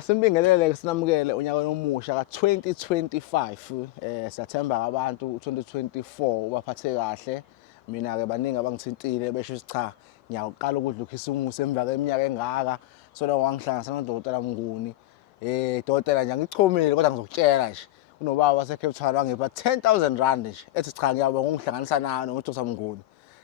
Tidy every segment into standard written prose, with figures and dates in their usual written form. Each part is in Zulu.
Simbingelele sinamukele unyaka omusha ka-2025. Siyathemba abantu 2024 ubaphathe kahle. Mina ke baningi abangithintile besho cha, ngiyaqala ukudlukhisa umusa emva kweminyaka engaka. So la wangihlanganisa noDokotela Mnguni. Dokotela nje ngichomile kodwa ngizokutshela nje. Unobaba waseCape Town wangipha 10,000 rand nje. Ethi cha ngiyabonga ungihlanganisa nawe noDokotela Mnguni.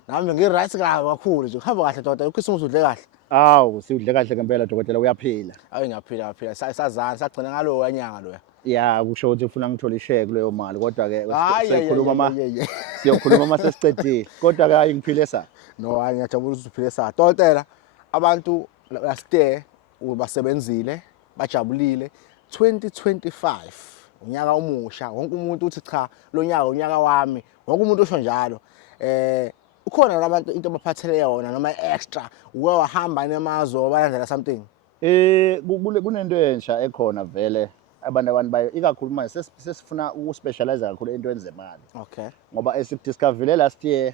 Nami ngi-right kakhulu nje. Uhamba kahle Dokotela, ukhisimusi udle kahle. Awu siudle kahle ngempela Dokotela uyaphila. Ayi ngiyaphila. Sazana sagcina ngalo wanyanga loya. Ya kusho ukuthi ufuna ngithola isheke kuleyo mali kodwa ke siyokhuluma mase sicedile. Kodwa ke hayi ngiphile sa. No hayi ngiyajabula ukuthi uphile sa. Dokotela abantu last year ubasebenzile bajabulile 2025 unyaka omusha wonke umuntu uthi cha lo nyaka unyaka wami wonke umuntu usho njalo. Ukhona labantu into abaphathele yona noma extra uwe wahamba nemazwe wabalandela something. Kunento ensha ekhona vele abantu bayo ikakhulu manje sesifuna ukuspecialize kakhulu entweni zemali. Okay. Ngoba esikudiscoverile last year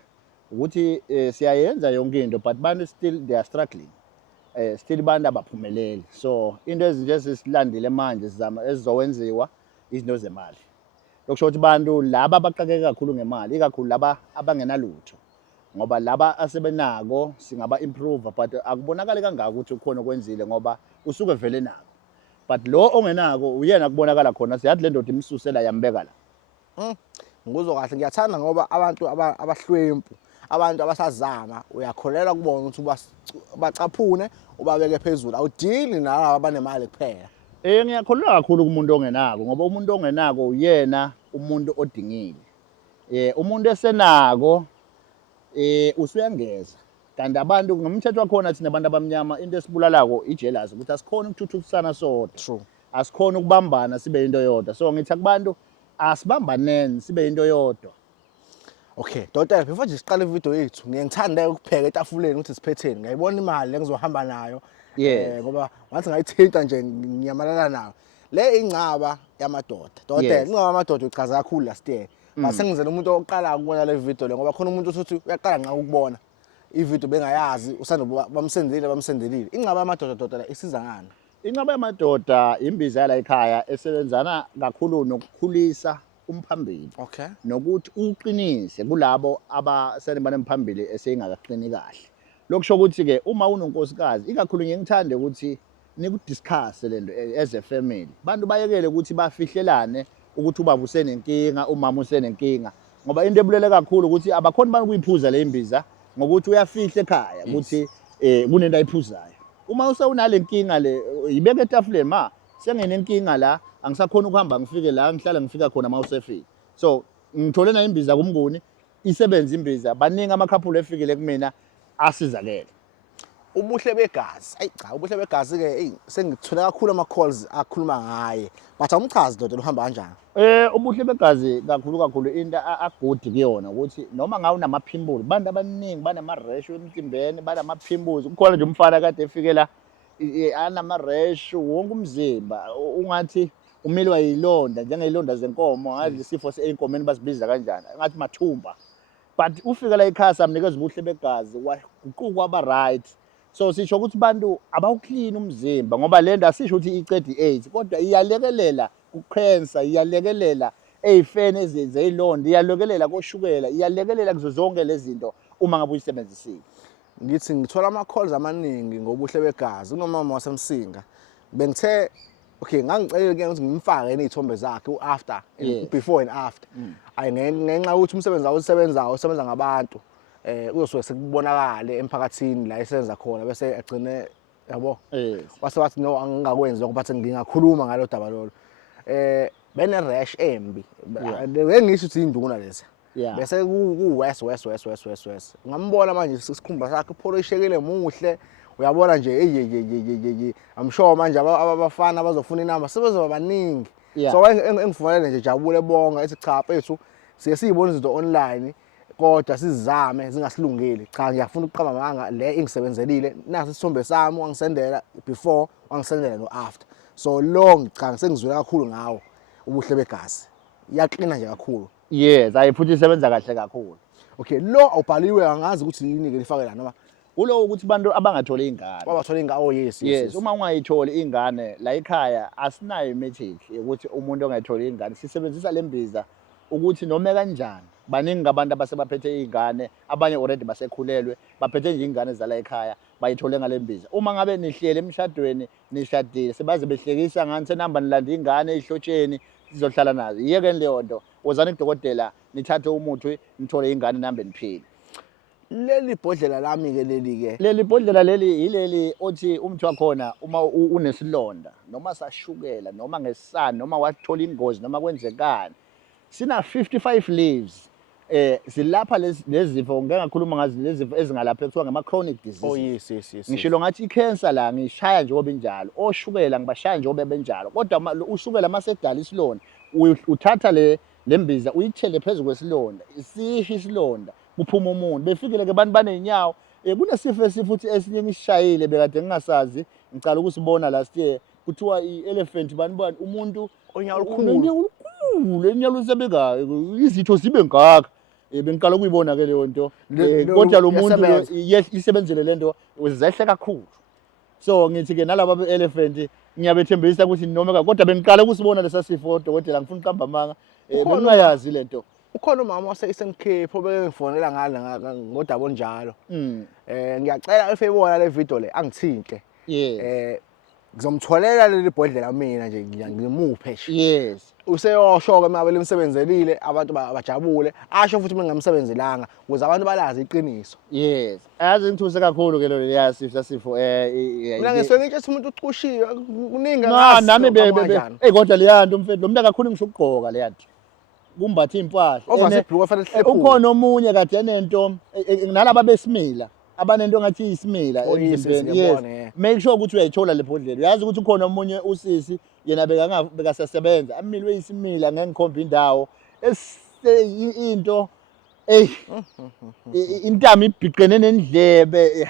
ukuthi siyayenza yonke into but bantu still they are struggling. Still bantu abaphumeleli. So into ezinje sisilandile manje sizama ezizowenziwa izinto zemali. Lokusho ukuthi bantu laba abaqhakeke kakhulu ngemali ikakhulu laba abangenalutho. Ngoba laba asebenako singaba improve but akubonakala kangaka ukuthi ukhona okwenzile ngoba usuke vele nako. But lo ongenako uyena kubonakala khona siyathi le ndoda imsusela yambeka la. Ngikuzwa kahle ngiyathanda ngoba abantu abahlwempu abantu abasazama uyakholela kubona ukuthi bacaphune ubabeke phezulu awudili nalabo abanemali kuphela. Ngiyakholwa kakhulu kumuntu ongenako ngoba umuntu ongenako uyena umuntu odingile. Umuntu esenako usuyangeza kanti abantu ngomthetho wakhona thina abantu abamnyama into esibulalako ijealous ukuthi asikhona ukuthuthukisana sodwa. True. Asikhona ukubambana sibe into yodwa. So ngithi kubantu asibambaneni sibe into yodwa. Okay, Dokotela before nje siqale ivideo yethu ngiyangithanda ukupheka etafuleni ukuthi siphetheni. Ngiyayibona imali engizohamba nayo. Ngoba wathi ngayithinta nje ngiyamalana nayo. Le ingcaba yamadoda. Dokotela ingcaba yamadoda uchaza kakhulu last year. Base ngizela umuntu oqala ukubona le video le ngoba khona umuntu uthi uyaqala nqa ukubona ivideo bengayazi usanda bamsendelile. Ingcaba yamadoda Dokotela isiza ngani? Ingcaba yamadoda imbiza yala ekhaya esebenzana kakhulu nokukhulisa umphambili. Okay. Nokuthi uqinise kulabo abasenibana emphambili eseyingakaqini kahle. Lokusho ukuthi ke uma unonkosikazi ikakhulu ngiyengithande ukuthi nikudiscuss lento as a family. Bantu bayekele ukuthi bafihlelane ukuthi ubaba usenenkinga umama usenenkinga ngoba into ebulele kakhulu ukuthi abakhona abantu kuyiphuza le imbiza ngokuthi uyafihla ekhaya ukuthi kunento ayiphuzayo. Uma usawunale nkinga le ibeke etafuleni ma sengenenkinga la angisakhona ukuhamba ngifike la ngihlala ngifika khona mawusefika. So ngithole na imbiza kuMnguni isebenza imbiza baningi amakhaphula efikile kumina asizakele. Ubuhle begazi. Ayi cha ubuhle begazi ke sengithola kakhulu ama calls akhuluma ngaye. But awumchazi Dokotela uhamba kanjani? Ubuhle begazi kakhulu into agood kuyona ukuthi noma ngawe unamaphimbuli bantu abaningi banama rash emzimbeni banamaphimbuzi kukhona nje umfana kade efikela anama rash wonke umzimba ungathi umilwa yilonda njengeyilonda zenkomo ngathi isifo seinkomeni basibiza kanjani ngathi mathumba but ufika la ekhaya samnikeza ubuhle begazi waguquka aba right. So sisho ukuthi bantu abawuclean umzimba ngoba lento asisho ukuthi icedi AIDS kodwa iyalekelela kucancer iyalekelela ezifeni ezilonda iyalekelela koshukela iyalekelela kuzo zonke lezi zinto uma ngabe uyisebenzisile. Ngithi ngithola ama calls amaningi ngobuhle begazi kunomama wasemsinga bengithe okay ngangicela ke ukuthi ngimfake izithombe zakhe uafter before and after. Ayi ngenxa ukuthi umsebenzi awusebenzayo usebenza ngabantu uyosuke sekubonakala emphakathini la esenza khona bese agcine yabo wathi no angingakwenzi ngoba bathi ngingakhuluma ngalo daba lolo. Bene rash embi ngisho ukuthi induna lezi bese ku west ngambona manje isikhumba sakhe upholishekile muhle uyabona nje I'm sure manje abafana abazofuna inamba sebezoba baningi. So engifunele nje jabule bonga ethi cha mfethu siye siyibona izinto online kodwa sizame zingasilungeli. Cha ngiyafuna ukuqaba amanga le ingisebenzelile nasi isithombe sami wangisendela before wangisendela no after. So long cha sengizwela kakhulu ngawo ubuhle begazi. Iyaqina nje kakhulu. Yes, ayifuthi isebenza kahle kakhulu. Okay, lo awubhaliwe angazi ukuthi yini ke lifake la noma ulo ukuthi abantu abangatholi ingane. Babathola ingane Yes, uma ungayitholi ingane la ekhaya asinayo imethod ukuthi umuntu ongayitholi ingane sisebenzisa lembiza ukuthi noma kanjani baningi abantu abasebaphethe ingane abanye already basekhulelwe baphethe nje ingane zala ekhaya bayithole ngalembiza. Uma ngabe nihlele emshadweni nishadile sebaze behlekisa ngani senamba nilanda ingane ezihlotsheni sizohlala nazo. Yeke leyo nto wozani kudokotela nithathe umuthi nithole ingane nambe niphile. Leli bhodlela lami ke Leli bhodlela leli ileli othi umuthi wakhona uma unesilonda noma sashukela noma ngesisana noma wathola ingozi noma kwenzekani. Sina 55 leaves. Zilapha lezi zifo ngeke ngakhuluma ngazi lezi zifo ezingalapha ekuthiwa ngama chronic diseases. Yes. Ngishilo ngathi icancer la ngishaya njengoba injalo. Oshukela ngibashaya njengoba benjalo. Kodwa ushukela masedala isilonda uthatha lembiza uyithele phezulu kwesilonda. Isishi isilonda. Kuphuma umuntu befikile ke abantu banenyawo kunesifo esifuthi esinye ngishayile bekade ngingasazi ngicala ukusibona last year kuthiwa ielephant bani umuntu onyawo olukhulu lenyalo lisebekayo izitho zibe ngaka bengiqala ukuyibona ke leyo nto kodwa lo muntu isebenzele lento wezehle kakhulu. So ngithi ke nalabo be-elephant ngiyabethembisa ukuthi noma kodwa bengiqala ukusibona lesa sifo dokotela ngifuna uqamba amanga bengingayazi lento. Ukhona umama waseSNK obeke ngifonela ngala ngodaba onjalo. Ngiyacela efebona le video le angithinte. Ngizomtholela leli bhodlela mina nje ngimuphe nje. Yes. Useyosho ke mabe limsebenzelile abantu bajabule asho futhi mengamsebenzelanga ukuze abantu balazi iqiniso. Yes. Ayazi ngithuse kakhulu ke lo leyasifo sifo mina ngiswe ngithi umuntu uqushiwe kuningi ngazi. Nami kodwa leyanto mfethu lo muntu akakhulu ngisho ukugqoka leyanto. Kumbatha impahla. Ovasebhluka fanele hlephule. Ukhona omunye kade enento nalabo besimila abanento ngathi isimila emzimbeni. Yes. Make sure ukuthi uyayithola le bhodlela. Uyazi ukuthi ukhona omunye usisi yena bekasasebenza amili weyisimila ngengikhomba indawo into intamo ibhiqene nendlebe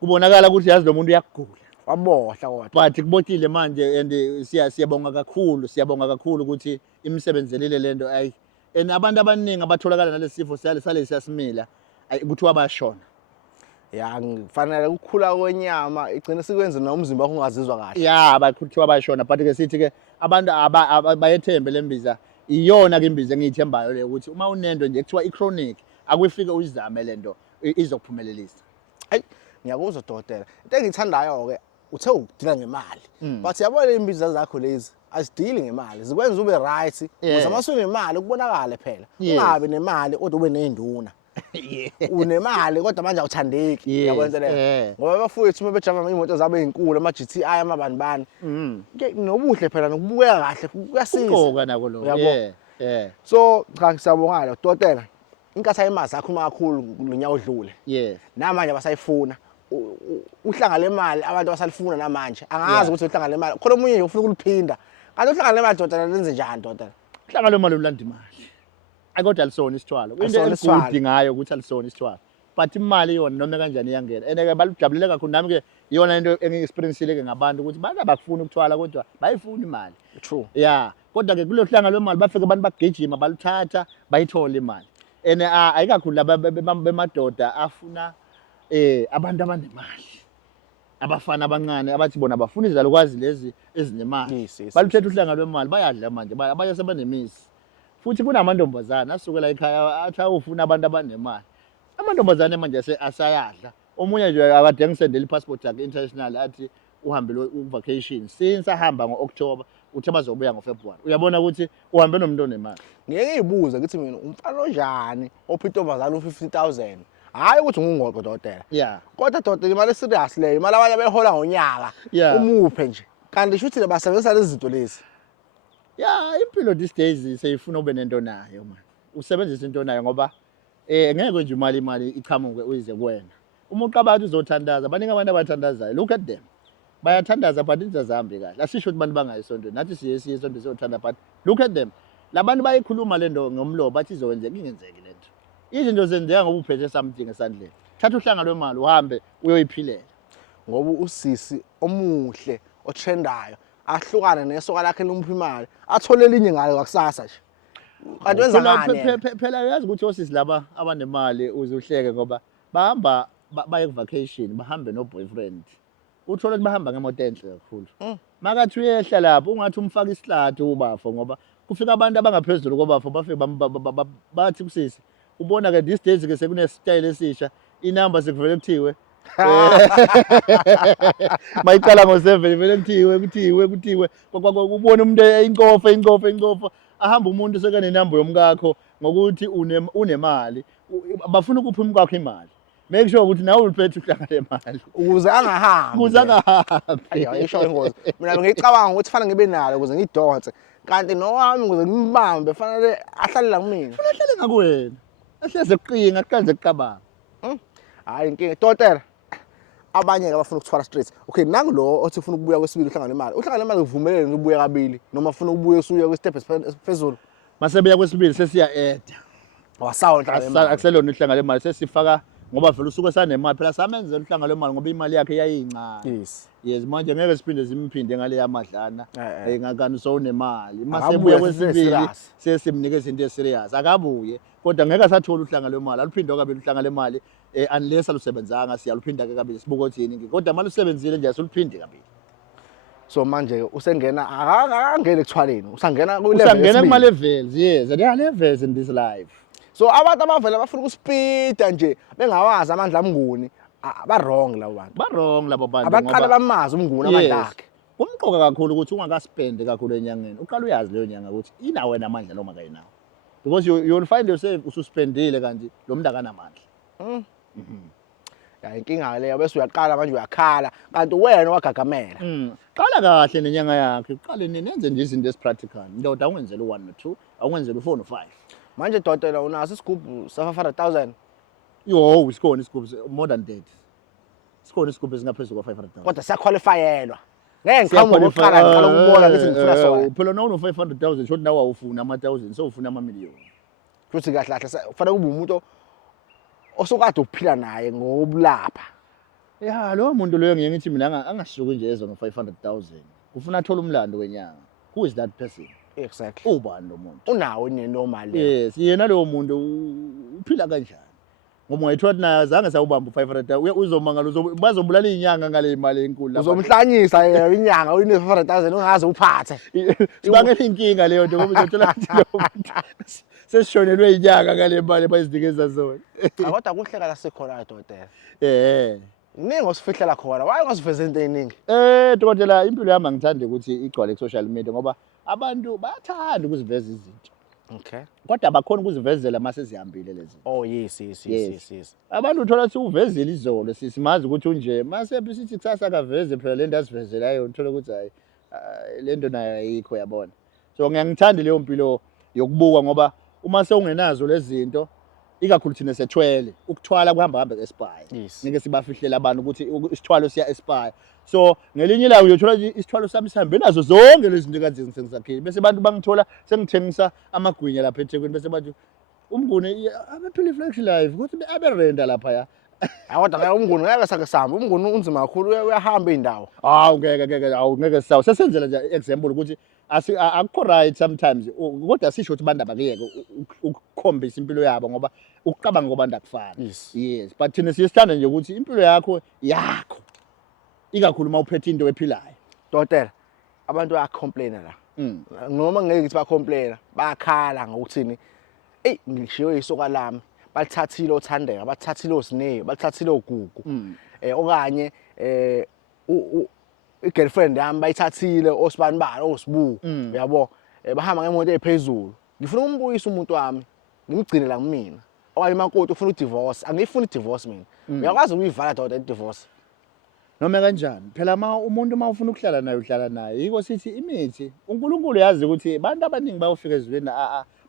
kubonakala ukuthi yazi lo muntu uyagula. Wabohla kodwa. But kubotile manje and siyabonga kakhulu ukuthi imsebenzelile lento ayi and abantu abaningi abatholakala nalesifo siyasimila kuthiwa bayashona. Ya ngifanele ukukhula kwenyama igcine sikwenze nomzimba wakho ungazizwa kahle. Ya bakuthiwa bayashona but ke sithi ke abantu bayethembe lembiza iyona ke imbiza engiyithembayo le ukuthi uma unento nje kuthiwa ichronic akufike uyizame lento izokuphumelelisa. Hayi ngiyakuzwa dokotela. Into engithandayo ke uthe udila ngemali. But yabona imbiza zakho lezi asidili ngemali. Zikwenza ube right ukuze masune imali kubonakala phela. Ungabe nemali kodwa ube nezinduna. Unemali kodwa manje awuthandeki yabona le ngoba abafowethu uma bejama imoto zabo ezinkulu ama GTI amabanibani nobuhle phela nokubukeka kahle kuyasiza uqoka nako lo. So cha ngisabonga lo dokotela inkathi ayemazi akhuluma kakhulu lonyaka odlule namanje abasayifuna uhlanga lemali abantu abasalifuna namanje angazi ukuthi uhlanga lemali khona omunye nje ufuna ukuliphinda kanti uhlanga lemali dokotela lenze njani dokotela uhlanga lemali ulanda imali akodwa alisona isithwalo into engudi ngayo ukuthi alisona isithwalo but imali yona noma kanjani iyangena and ke balujabulele kakhulu nami ke iyona into engiexperienceile ke ngabantu ukuthi bana bakufuna ukuthwala kodwa bayifuna imali. True. Yeah kodwa ke kulo hlanga lwemali bafike abantu bagijima baluthatha bayithola imali and ayikakhulu laba bemadoda afuna abantu abanemali abafana abancane abathi bona bafuna izalukwazi lezi ezinemali baluthethe uhlanga lwemali bayadla manje abanye sebanemisi futhi kunamantombazana asukela ekhaya athi awufuna abantu abanemali. Amantombazane manje asayadla omunye nje akade ngisendele ipassport yakhe international athi uhambile uvacation since ahamba ngoOctober uthi bazobuya ngoFebruary. Uyabona ukuthi uhambe nomuntu onemali. Ngeke ngiyibuze ngithi mina umfana onjani opha intombazana u50,000 hayi ukuthi ngungoqo dokotela. Yeah. Kodwa dokotela imali serious leyo imali abanye behola ngonyaka umuphe nje kanti shuthi lebasebenzisa lezi zinto lezi. Yeah impilo these days seyifuna ube nento nayo man usebenzisa into nayo ngoba ngeke nje imali iqhamuke uyize kuwena uma uqabathi uzothandaza baningi abantu abathandazayo look at them bayathandaza but izazambi kahle asisho ukuthi abantu bangayisonto nathi siyesonto siyothanda but look at them labantu bayikhuluma lento ngomlomo bathi izowenzeka ingenzeki lento izinto zenzeka ngoba uphethe something esandleni thatha uhlanga lwemali uhambe uyoyiphilela ngoba usisi omuhle otrendayo ahlukane nesoka lakhe lomphi imali athole elinye ngalo kwakusasa nje kanti wenza ngani phela yazi ukuthi osisi laba abanemali uzuhleke ngoba bahamba baye ku-vacation bahambe no-boyfriend uthola ukuthi bahamba ngemoto enhle kakhulu makathi uyehla lapho ungathi umfaka isihlathi ubafo ngoba kufika abantu abangaphezulu kobafo bafike bathi kusisi ubona-ke these days-ke sekunesitayile esisha inamba sekuvele kuthiwe mayiqala ngo-7 vele kuthiwe ubone umuntu inkofa ahamba umuntu sekanenamba yomkakho ngokuthi unemali bafuna ukupha umkakho imali make sure ukuthi nawe uliphethe uhlanga lemali ukuze angahambi ayisho ingozi mina ngicabanga ukuthi fanele ngibe nalo ukuze ngidonse kanti nowami ukuze ngimbambe fanele ahlale la kumina fanele ahlale ngakuwena ahleze eqinga aqanze ekuqabanga hayi inkinga totela abanye abafuna ukuthwala street okay nangulo othi ufuna ukubuya kwesibili uhlanga lemali uvumelene ukubuya kabili noma ufuna ukubuya usuya kwestep phezulu masebeya kwesibili sesiya eda wasawa uhlanga akuselona uhlanga lemali sesifaka ngoba vele usuke sanemali phela samenzela uhlanga lemali ngoba imali yakhe yayincane yes manje ngeke siphinde simphinde ngale yamadlana engakani sowunemali masebuya kwesibili sesimnikeza into eserious akabuye kodwa ngeke asathola uhlanga lemali aluphinde kabili uhlanga lemali unless alusebenzanga siyaluphinda ke kabili sibuka uthini kodwa manje usebenzile nje asuluphinde kabili so manje usengena akangene ekuthwaleni usangena kuma levels yes there are levels in this life so abantu abavela bafuna ukuspeeda nje bengawazi amandla amnguni ba wrong labo bantu abaqala bamazi umnguni amandla akhe kumqoka kakhulu ukuthi ungakaspend kakhulu enyangeni uqala uyazi leyo nyanga ukuthi inawe wena amandla noma kayinawo because you'll find yourself ususpendile kanti lo muntu akanamandla ya inkinga leyo bese uyaqala manje uyakhala kanti wena wagagamela qala kahle nenyanga yakhe uqale nenze nje izinto ezipractical ndoda awungenzela u1 no2 awungenzela u4 no5 manje dotela unaso isigubhu sa 500,000 yo isikhona isigubhu more than that isikhona isigubhu esingaphezulu kwa 500,000 kodwa siyaqualifyelwa ngeke ngiqhamuke uqala ngicala ukubona ukuthi ngifuna sona phela nawo no 500,000 short nawo awufuna ama1000 so ufuna amamiliyoni futhi kahle kahle kufanele kube umuntu osokade ukuphila naye ngobulapha ya lo muntu loyo ngiye ngithi mina angasuki nje ezo no 500,000 ufuna athola umlando wenyanga who is that person exactly ubani lo muntu unawo normal yes yena lo muntu uphila kanjani ngoba ungayithola naye azange sawubamba 500,000 uzomangala bazobulala inyanga ngale imali enkulu lapha uzomhlanyisa inyanga uyine 500,000 ungaze uphathe sibangela inkinga leyo nto ngoba uzothola ukuthi lo muntu sesishonelwe inyanga ngale mali bayizinikeza zona kodwa kuhle kala sikhona dotela ningi osifihlela khona why ungasiveza into eningi dokotela impilo yami ngithanda ukuthi igcwale ku social media ngoba abantu bayathanda ukuziveza izinto okay kodwa abakhona ukuzivezela mase zihambile lezi oh yes abantu uthola ukuthi uvezile izolo simazi ukuthi unje mase sithi kusasa akaveze phela lento asivezelayo uthola ukuthi hayi lento nayo ayikho yabona so ngiyangithanda leyo mpilo yokubuka ngoba uma sewungenazo lezi zinto ikakhulu thina sethwele ukuthwala kuhamba espire ngeke sibafihlela abantu ukuthi isithwalo siya espire so ngelinye ilanga uyothola isithwalo sami sihambe nazo zonke lezi zinto kanje ngisengisakhile bese abantu bangithola sengithengisa amagwinya lapha eThekwini bese bathi umnguni abephila iflex life ukuthi aberenda lapha ya kodwa ke umnguni ngeke sakesamba umnguni unzima kakhulu uyahamba indawo ngeke sawo sesenzela nje example ukuthi akukho right sometimes kodwa sisho ukuthi abantu abakuyeke ukukhombisa impilo yabo ngoba ukuqabanga kwabantu akufani yes but thina siyisithanda nje ukuthi impilo yakho ikakhulu uma uphethe into ephilayo dotela abantu bayacomplaina la noma ngeke ngithi bacomplaina bayakhala ngokuthini ngishiyo isoka lami bathathile othandeka bathathile osine bathathile ogugu okanye i-girlfriend yami bayithathile osibani balo osibu uyabo bahamba ngemoto ephezulu ngifuna umbuyisa umuntu wami ngimgcine la kumina okanye imakoti ufuna udivorce angifuni idivorce mina uyakwazi ukuyivala doda idivorce noma kanjani phela umuntu uma ufuna ukuhlala naye uhlala naye yiko sithi imithi uNkulunkulu yazi ukuthi abantu abaningi bayofika ezweni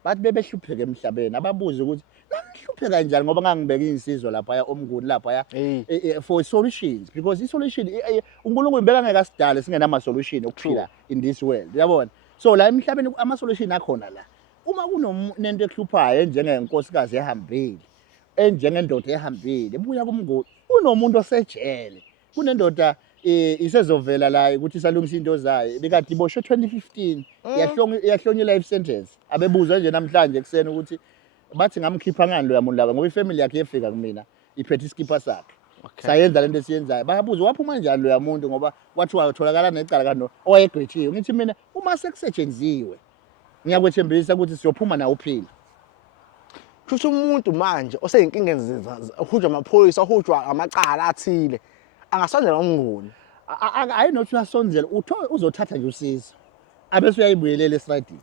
bathi bebehlupheke emhlabeni ababuze ukuthi nangihlupheka kanjani ngoba ngangibeka insizwa lapha omnguni lapha for solutions because isolution uNkulunkulu imbeka ngeke asidale singenama solution okuphila in this world uyabona so la emhlabeni ama solution akhona la uma kunento ehluphayo enjengenkosikazi ehambile enjengendoda ehambile ebuya kumnguni unomuntu osejele kunendoda isezovela la ukuthi isalungisa into zayo bekade iboshwe 2015 yahlonye life sentence abebuzwa nje namhlanje ekseni ukuthi bathi ngamkhipha ngani lo yamuntu laba ngoba ifamily yakhe efika kumina iphethe iskipha sakhe sayenza lento esiyenzayo bayabuza waphuma kanjani lo yamuntu ngoba wathi watholakala necala kano owayegqithiwe ngithi mina uma sekusetshenziswe ngiyakwethembisa ukuthi siyophuma nawo uphila kusho umuntu manje oseyinkinga uhujwa amaphoyisa uhujwa amacala athile angasondela umnguni ayinothi uyasonzela uzothatha nje usizo abese uyayibuyelela esridini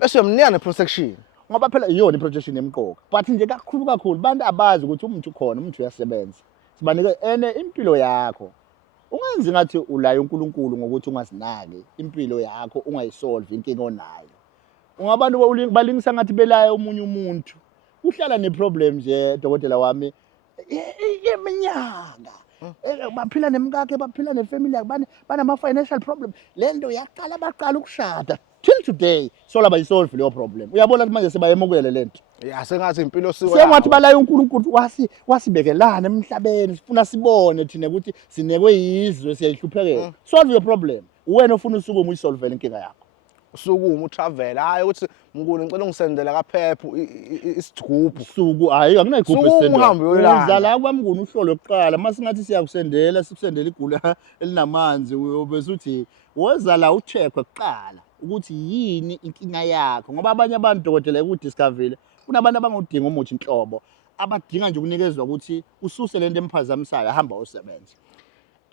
bese uyamnika ne-protection ngoba phela iyona i-protection emqoka but nje kakhulu bantu abazi ukuthi umuntu ukhona umuntu uyasebenza sibanike impilo yakho ungenzi ngathi ulayo uNkulunkulu ngokuthi ungazinaki impilo yakho ungayisolve inkinga onayo ungabantu balingisa ngathi belayo umunye umuntu uhlala ne-problem nje dokotela wami yeminyaka baphila nemkakhe baphila nefamily yakhe banama-financial problem le nto yaqala baqala ukushada till today sola bayisolve leyo problem uyabona ukuthi manje sebayemukele le nto sengathi impilo sengathi balayo uNkulunkulu wasibekelana emhlabeni sifuna sibone thina ukuthi sinekwe yizwe siyayihluphekela solve your problem wena ofuna usukuma uyisolvele inkinga yakho usukuma utravel hayi ukuthi mnguni ngicela ungisendela kaphepho isigubhu suku hayi akunayigubhu esendela uzala kwamnguni uhlolo lokuqala masingathi siyakusendela sikusendela igula elinamanzi ubese uthi wozala ucheckwe kuqala ukuthi yini inkinga yakho ngoba abanye abantu dokotela ekudiscoverile kunabantu abangudinga umuthi inhlobo abadinga nje ukunikezwa ukuthi ususe lento emphazamisayo ahamba usebenza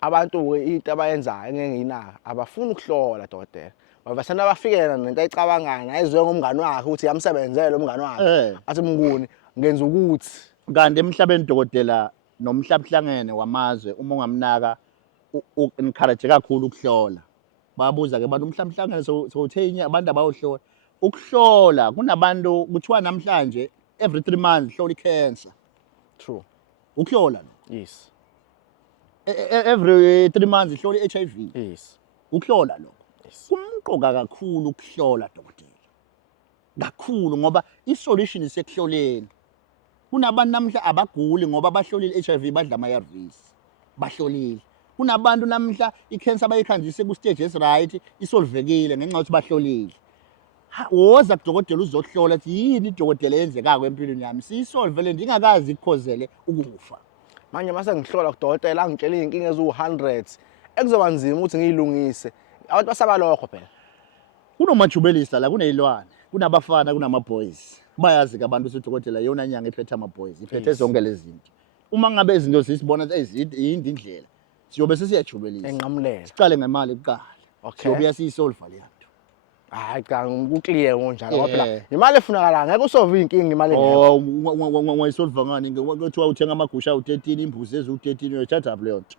abantu into abayenzayo engeke ngiyinaka abafuna ukuhlola dokotela bavasana bafikela nento ayicabangana ayizwe ngomngani wakhe ukuthi yamsebenzele umngani wakhe athi mnguni ngenza ukuthi kanti emhlabeni dokotela nomhlabuhlangene wamazwe uma ungamnaka encourage kakhulu ukuhlola babuza ke abantu umhlabuhlangene sowuthe abantu abayohlola ukuhlola kunabantu kuthiwa namhlanje every 3 months hlola icancer true ukuhlola yes every 3 months hlola iHIV yes ukuhlola lokho kumqoka kakhulu ukuhlola dokotela kakhulu ngoba isolution isekuhloleni kunabantu namhla abaguli ngoba bahlolile iHIV badla ama-ARVs bahlolile kunabantu namhla icancer bayikhanjise ku stage right isolvekile ngenxa yokuthi bahlolile woza kudokotela uzohlola ukuthi yini idokotela yenzekako empilweni yami siyisolve le ndingakazi ikhozele ukufa manje mase ngihlola kudokotela angitshela inkinga ezu100 ekuzoba nzima ukuthi ngiyilungise abantu basaba lokho phela kunomajubelisa la kuneyilwane kunabafana kunama-boys bayazi ke abantu ukuthi udokotela yona nyanga iphethe ama-boys iphethe zonke lezi zinto uma ngabe izinto sisibona yindi indlela siyobe sesiyajubelisa enqamulela siqale ngemali kuqala siyobe siyisolve le nto hayi cha ngukliye ngonjalo ngoba phela imali efunakala ngeke usolve inkinga imali engekho ungayisolve ngani kuthiwa uthenga amagusha awu13 imbuzi ezu13 uyathatha leyo nto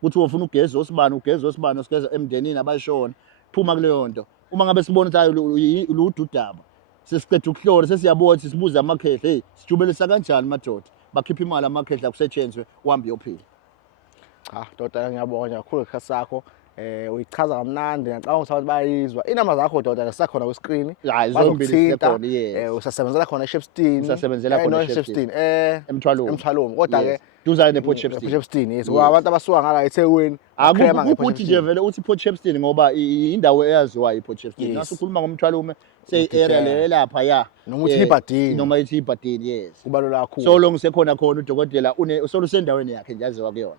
kuthi ufuna ugeza osibani osigeza emndenini abashona phuma kuleyo nto uma ngabe sibona ukuthi lududaba sesiqeda ukuhlola sesiyabona sisibuza amakhehla hey sijubelisa kanjani madoda bakhipha imali amakhehla kusetshenzwe uhambe uyophila cha doda ngiyabonga kakhulu ikhasi sakho uyichaza kamnandi ngicabanga ukuthi abantu bayizwa inamba zakho doda lesakhona ku screen hayi zombili zikhona usasebenzela khona eShepstone usasebenzela khona eShepstone emthwalombe kodwa ke duzane nePort Shepstone yes abantu abasuka ngala eThekwini akhema ukuthi nje vele uthi Port Shepstone ngoba indawo eyaziwa iPort Shepstone nasukhuluma ngomthwalume say area le lapha ya noma uthi ibhadini noma ithi ibhadini yes kubalula kakhulu so long sekhona khona udokotela usolusendaweni yakhe nje aziwa kuyona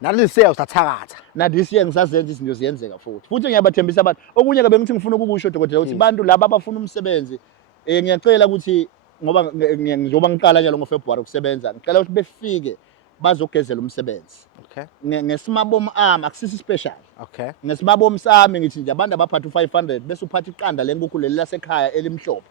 nathi siya usathakatha nathi siya ngisazenza izinto ziyenzeka futhi ngiyabathembisa abantu okunye ke bengithi ngifuna ukukusho dokotela ukuthi bantu laba abafuna umsebenzi ngiyacela ukuthi ngoba ngizoba ngiqala njalo ngoFebruary ukusebenza ngicela ukuthi befike bazogezela umsebenzi ngesimabom arm akusisi special ngesimabom sami ngithi nje abantu abaphatha u500 bese uphatha iqanda lenkukhu leli lasekhaya elimhlophe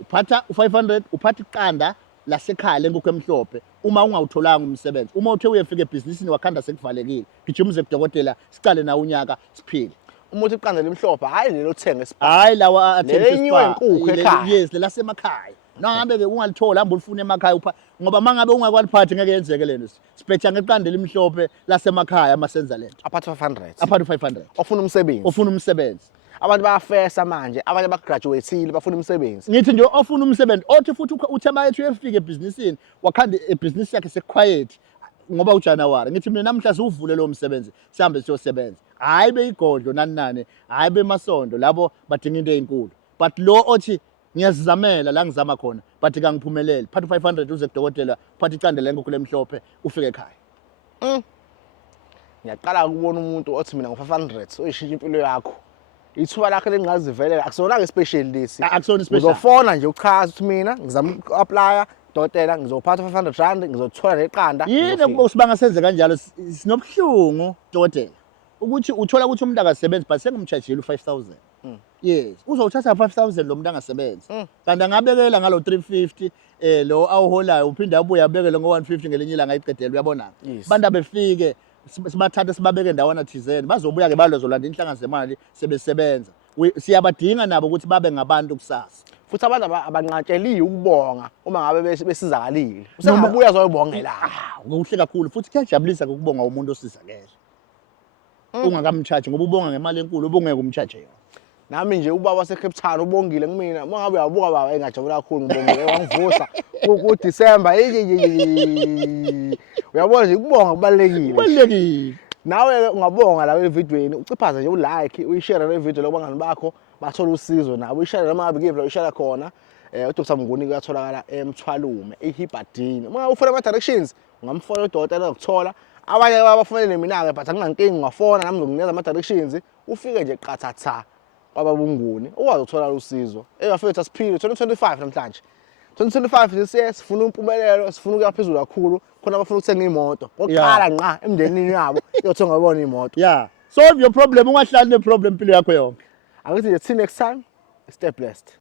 uphatha u500 uphatha iqanda lasekhaya lenkukhu emhlophe uma ungawutholanga umsebenzi uma uthe uyefika ebhizinisini wakhanda sekuvalekile gijumuze kudokotela sicale na unyaka siphile umuthi iqanda limhlophe hayi lelo thenga hayi lawa athenga inkukhu ekhaya yes lasemakhaya nangabe ke ungalithola hamba ulifuna emakhaya ngoba mangabe ungakwaliphathi ngeke yenzeke lento siphetha ngeqanda elimhlophe lasemakhaya masenza lento aphatha 500 aphatha 500 ofuna umsebenzi abantu bayafesa manje abanye bagraduateile bafuna umsebenzi ngithi nje ofuna umsebenzi othi futhi uthe bayethu uyefika ebhizinisini wakhanda ebhizinisi yakhe sequiet ngoba uJanuary ngithi mina namhla siwuvule lo msebenzi sihambe siyosebenza hayi beyigodlo nani hayi bemasondo labo badinga into ezinkulu but lo othi ngiyazizamela la ngizama khona but kangiphumeleli phatha 500 uze kudokotela phatha icande lenkukhu lemhlophe ufike ekhaya. Ngiyaqala ukubona umuntu othi mina ngo500 oyishintsha impilo yakho. Ithuba lakhe lengazivelela akusona ke special lesi. Akusona special. Uzofona nje uchaza ukuthi mina ngizama uku-applya dokotela ngizophatha 500 rand ngizothola leqanda. Yini usibanga senze kanjalo sinobhlungu dokotela ukuthi uthola ukuthi umuntu akasebenzi but sengumcharge u5000. Yes uzothatha 5000 lo muntu angasebenzi kanti angabekela ngalo 350 lo awuholayo uphinda abuye abekele ngo150 ngelinye ilanga ayiqedela uyabona banda befike sibathatha sibabeke ndawana thizeni bazobuya ke balozolanda inhlanga zemali sebesebenza siyabadinga nabo ukuthi babe ngabantu kusasa futhi abantu abanqatsheliwe ukubonga uma ngabe besizakalile usengabuya zoyibongela kuhle kakhulu futhi kuyajabulisa ukubonga umuntu osizakele ungakamcharge ngoba ubonga ngemali enkulu ubongeke umcharge yona. Nami nje ubaba waseCape Town ubongile kumina uma ngabe uyabuka baba engajabula kakhulu ngibongile wangivusa ku December uyabona nje ukubonga kubalekile nawe ungabonga la evidweni uciphaza nje ulike uyishare le video lokubangani bakho bathola usizo nabo uyishare noma ngabe kuyiphi la uyishare khona uDr Mnguni kuyatholakala eMthwalume eHibadini uma ufuna ama directions ungamfona udokotela ukuthola abanye abafanele mina ke but anginankingi ungafona nami ngizokunikeza ama directions ufike nje qathatha kwababunguni ukwazi ukuthola usizo eyafethu asiphile 2025 namhlanje 2025 sifuna impumelelo sifuna ukuya phezulu kakhulu khona abafuna ukuthenga imoto oqala nqa emndenini yabo yothenga babona imoto solve your problem ungahlali ne problem impilo yakho yonke angithi see you next time stay blessed.